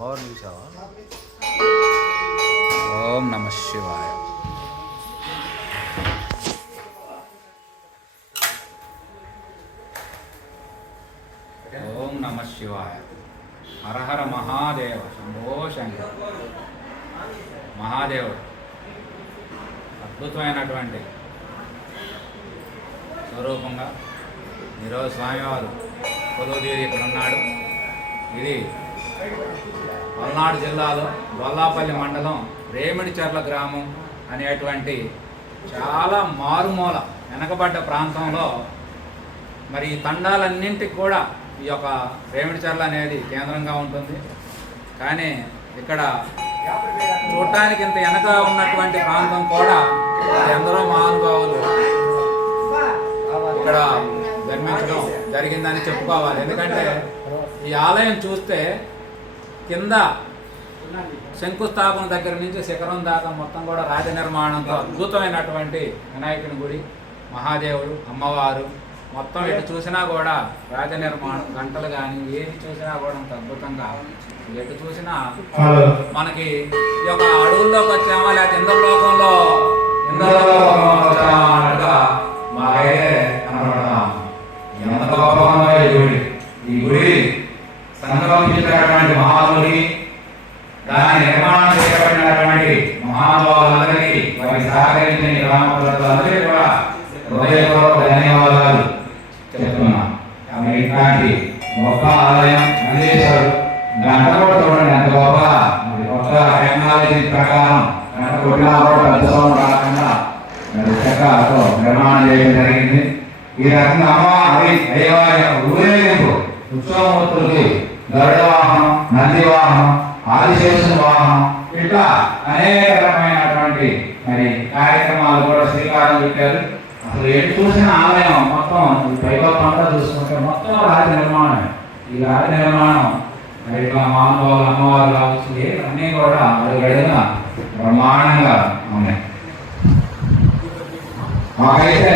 అమ్మవారిని చూసావా? ఓం నమ శివాయ. ఓం నమ శివాయ. హరహర మహాదేవ. శంభో శంకర. మహాదేవుడు అద్భుతమైనటువంటి స్వరూపంగా ఈరోజు స్వామివారు కొలువుదీరి ఇక్కడ ఉన్నాడు. ఇది పల్నాడు జిల్లాలో గొల్లాపల్లి మండలం రేమిడిచెర్ల గ్రామం అనేటువంటి చాలా మారుమూల వెనకబడ్డ ప్రాంతంలో మరి ఈ తండాలన్నింటికి కూడా ఈ యొక్క రేమిడిచెర్ల అనేది కేంద్రంగా ఉంటుంది. కానీ ఇక్కడ చూడటానికి ఇంత వెనక ఉన్నటువంటి ప్రాంతం కూడా ఎందరో మహానుభావులు ఇక్కడ జన్మించడం జరిగిందని చెప్పుకోవాలి. ఎందుకంటే ఈ ఆలయం చూస్తే కింద శంకుస్థాపన దగ్గర నుంచి శిఖరం దాకా మొత్తం కూడా రాజ నిర్మాణంతో అద్భుతమైనటువంటి వినాయకుని గుడి మహాదేవుడు అమ్మవారు మొత్తం ఎటు చూసినా కూడా రాజ నిర్మాణం గంటలు కానీ ఏది చూసినా కూడా అంత అద్భుతంగా ఎటు చూసినా మనకి ఈ యొక్క అడవుల్లోకి వచ్చామా లేకపోతే ఇంద్రలోకంలో? ఇంద్రలోకంలో వచ్చామా మాకైతే కనపడతాం. ఎంత ఈ గుడి సంగమించినటువంటి మహాముడి దాని నిర్మాణం చేయబడినటువంటి మహానుభావులందరికీ వారి సహకరించిన ఈ గ్రామ ప్రజలందరికీ కూడా హృదయపూర్వక ధన్యవాదాలు చెప్తున్నాం. ఇట్లాంటి గొప్ప ఆలయం నందీశ్వరుడు గంట కూడా చూడండి ఎంత గొప్ప. మరి కొత్త టెక్నాలజీ ప్రకారం గంట కొట్టినా కూడా పెద్ద రాకుండా మరి చక్కగా నిర్మాణం చేయడం జరిగింది. ఈ రకంగా అమ్మ అవి దైవాలయ యొక్క ఊరేగింపు ఉత్సవమూర్తులకి గరుడ వాహనం నంది వాహనం ఆదిశేషుని వాహనం ఇట్లా అనేక రకమైనటువంటి మరి కార్యక్రమాలు కూడా శ్రీకారం చుట్టారు. అసలు ఎటు చూసిన ఆలయం మొత్తం ఈ పైకప్పు అంతా చూసుకుంటే మొత్తం రాజ నిర్మాణం ఈ రాజ నిర్మాణం మరి ఇట్లా మానవాళ్ళు అమ్మవారు కావచ్చు అన్నీ కూడా అడుగడిగా బ్రహ్మాండంగా ఉన్నాయి. మాకైతే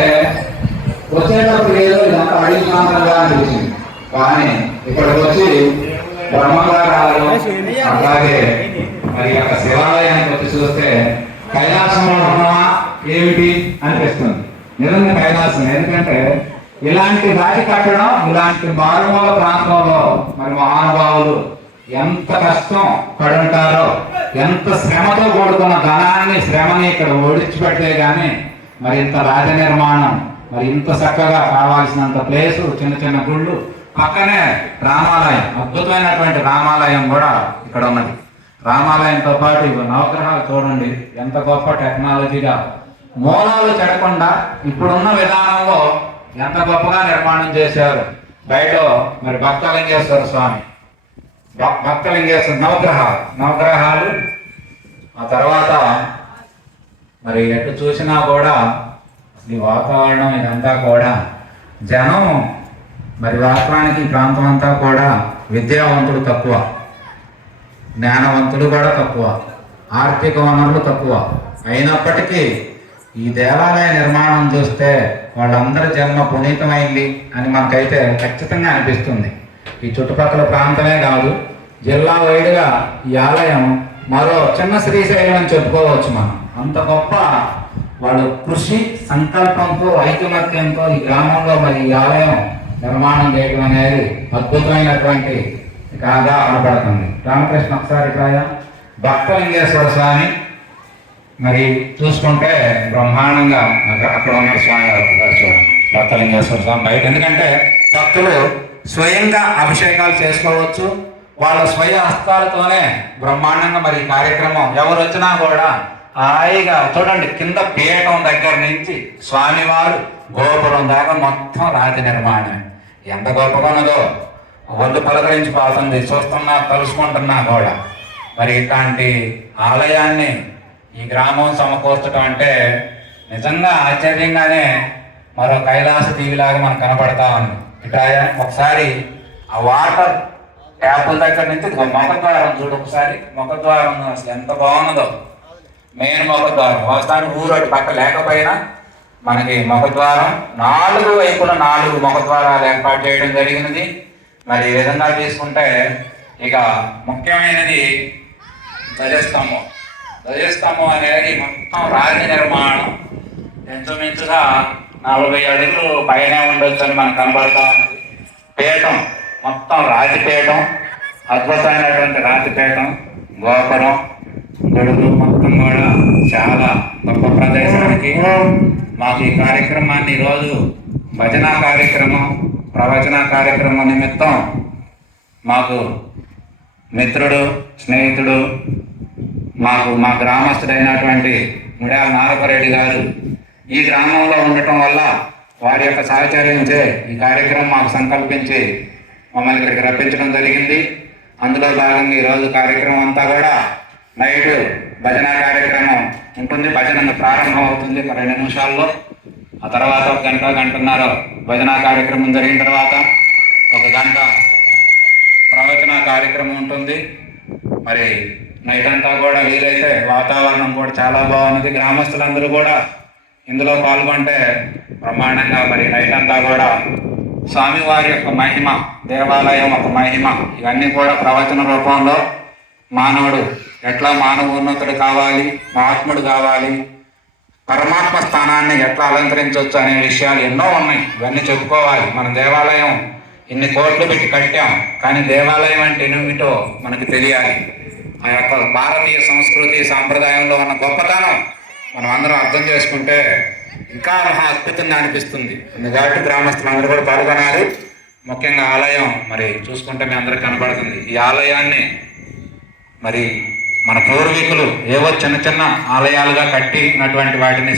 వచ్చేటప్పుడు ఏదో ఇదంతా అడిగి ప్రాంతంగా అనిపించింది. కానీ ఇక్కడికి వచ్చి బ్రహ్మగారాలు అలాగే మరి యొక్క శివాలయానికి వచ్చి చూస్తే కైలాసంలో ఉన్నామా ఏమిటి అనిపిస్తుంది నిజంగా కైలాసం ఎందుకంటే ఇలాంటి రాతి కట్టడం ఇలాంటి మారుమూల ప్రాంతంలో మరి మహానుభావులు ఎంత కష్టం పడుంటారో ఎంత శ్రమతో కూడుకున్న ధనాన్ని శ్రమని ఇక్కడ ఓడించిపెట్టే గానీ మరి ఇంత రాజ నిర్మాణం మరి ఇంత చక్కగా కావాల్సినంత ప్లేసు చిన్న చిన్న గుళ్ళు పక్కనే రామాలయం అద్భుతమైనటువంటి రామాలయం కూడా ఇక్కడ ఉన్నది. రామాలయంతో పాటు నవగ్రహాలు చూడండి ఎంత గొప్ప టెక్నాలజీగా మూలాలు చెడకుండా ఇప్పుడున్న విధానంలో ఎంత గొప్పగా నిర్మాణం చేశారు. బయట మరి భక్తలింగేశ్వర స్వామి భక్తలింగేశ్వర నవగ్రహాలు నవగ్రహాలు. ఆ తర్వాత మరి ఎటు చూసినా కూడా ఈ వాతావరణం ఇదంతా కూడా జనం మరి వాస్తవానికి ఈ ప్రాంతం అంతా కూడా విద్యావంతులు తక్కువ జ్ఞానవంతులు కూడా తక్కువ ఆర్థిక వనరులు తక్కువ. అయినప్పటికీ ఈ దేవాలయ నిర్మాణం చూస్తే వాళ్ళందరి జన్మ పునీతమైంది అని మనకైతే ఖచ్చితంగా అనిపిస్తుంది. ఈ చుట్టుపక్కల ప్రాంతమే కాదు జిల్లా వైడుగా ఈ ఆలయం మరో చిన్న శ్రీశైలం అని చెప్పుకోవచ్చు మనం. అంత గొప్ప వాళ్ళు కృషి సంకల్పంతో ఐకమత్యంతో ఈ గ్రామంలో మరి ఈ ఆలయం నిర్మాణం చేయడం అనేది అద్భుతమైనటువంటి గాథ అనబడుతుంది రామకృష్ణ ఒకసారి భక్తలింగేశ్వర స్వామి మరి చూసుకుంటే బ్రహ్మాండంగా అక్కడ అక్కడ ఉన్న స్వామి చూడండి. భక్తలింగేశ్వర స్వామి బయట. ఎందుకంటే భక్తులు స్వయంగా అభిషేకాలు చేసుకోవచ్చు. వాళ్ళ స్వయ హస్తాలతోనే బ్రహ్మాండంగా మరి కార్యక్రమం ఎవరు వచ్చినా కూడా హాయిగా చూడండి కింద పీఠం దగ్గర నుంచి స్వామివారు గోపురం దాకా మొత్తం రాతి నిర్మాణం ఎంత గొప్పగా ఉన్నదో ఒళ్ళు పలకరించిపోతుంది చూస్తున్నా తలుసుకుంటున్నా కూడా. మరి ఇట్లాంటి ఆలయాన్ని ఈ గ్రామం సమకూర్చడం అంటే నిజంగా ఆశ్చర్యంగానే మరో కైలాస టీవీలాగా మనకు కనపడతా ఉంది. ఇట్లా ఒకసారి ఆ వాటర్ ట్యాపుల దగ్గర నుంచి ముఖద్వారం చూడు ఒకసారి. ముఖద్వారం అసలు ఎంత బాగున్నదో మెయిన్ ముఖద్వారం. వాస్తవానికి ఊరు అటు పక్క లేకపోయినా మనకి ముఖద్వారం నాలుగు వైపుల నాలుగు ముఖద్వారాలు ఏర్పాటు చేయడం జరిగినది. మరి ఈ విధంగా తీసుకుంటే ఇక ముఖ్యమైనది ధ్వజస్తంభం. ధ్వజస్తంభం అనేది మొత్తం రాతి నిర్మాణం. ఇంచుమించుగా నలభై అడుగులు పైనే ఉండొచ్చు అని మనకు కనబడతా ఉన్నది. పీఠం మొత్తం రాతిపీఠం అద్భుతమైనటువంటి రాతిపీఠం గోపురం గొడుగు మొత్తం కూడా చాలా గొప్ప ప్రదేశానికి మాకు ఈ కార్యక్రమాన్ని ఈరోజు భజన కార్యక్రమం ప్రవచన కార్యక్రమం నిమిత్తం మాకు మిత్రుడు స్నేహితుడు మాకు మా గ్రామస్తుడైనటువంటి ముడాల నారపరెడ్డి గారు ఈ గ్రామంలో ఉండటం వల్ల వారి యొక్క సహచర్యంచే ఈ కార్యక్రమం మాకు సంకల్పించి మమ్మల్ని ఇక్కడికి రప్పించడం జరిగింది. అందులో భాగంగా ఈరోజు కార్యక్రమం అంతా కూడా నైట్ భజన కార్యక్రమం ఉంటుంది. భజన ప్రారంభం అవుతుంది ఒక రెండు నిమిషాల్లో. ఆ తర్వాత ఒక గంట గంటన్నర భజన కార్యక్రమం జరిగిన తర్వాత ఒక గంట ప్రవచన కార్యక్రమం ఉంటుంది. మరి నైట్ అంతా కూడా వీలైతే వాతావరణం కూడా చాలా బాగున్నది. గ్రామస్తులందరూ కూడా ఇందులో పాల్గొంటే బ్రహ్మాండంగా మరి నైట్ అంతా కూడా స్వామివారి యొక్క మహిమ దేవాలయం ఒక మహిమ. ఇవన్నీ కూడా ప్రవచన రూపంలో మానవుడు. ఎట్లా మానవ ఉన్నతుడు కావాలి? మహాత్ముడు కావాలి? పరమాత్మ స్థానాన్ని ఎట్లా అలంకరించవచ్చు అనే విషయాలు ఎన్నో ఉన్నాయి. ఇవన్నీ చెప్పుకోవాలి. మన దేవాలయం ఇన్ని కోట్లు పెట్టి కట్టాం. కానీ దేవాలయం అంటే ఏమిటో మనకి తెలియాలి. ఆ యొక్క భారతీయ సంస్కృతి సాంప్రదాయంలో ఉన్న గొప్పతనం మనం అందరం అర్థం చేసుకుంటే ఇంకా మహా అద్భుతంగా అనిపిస్తుంది. అందుకని గ్రామస్తులందరూ కూడా పాల్గొనాలి. ముఖ్యంగా ఆలయం మరి చూసుకుంటే మీ అందరికి కనబడుతుంది. ఈ ఆలయాన్ని మరి మన పూర్వీకులు ఏవో చిన్న చిన్న ఆలయాలుగా కట్టినటువంటి వాటిని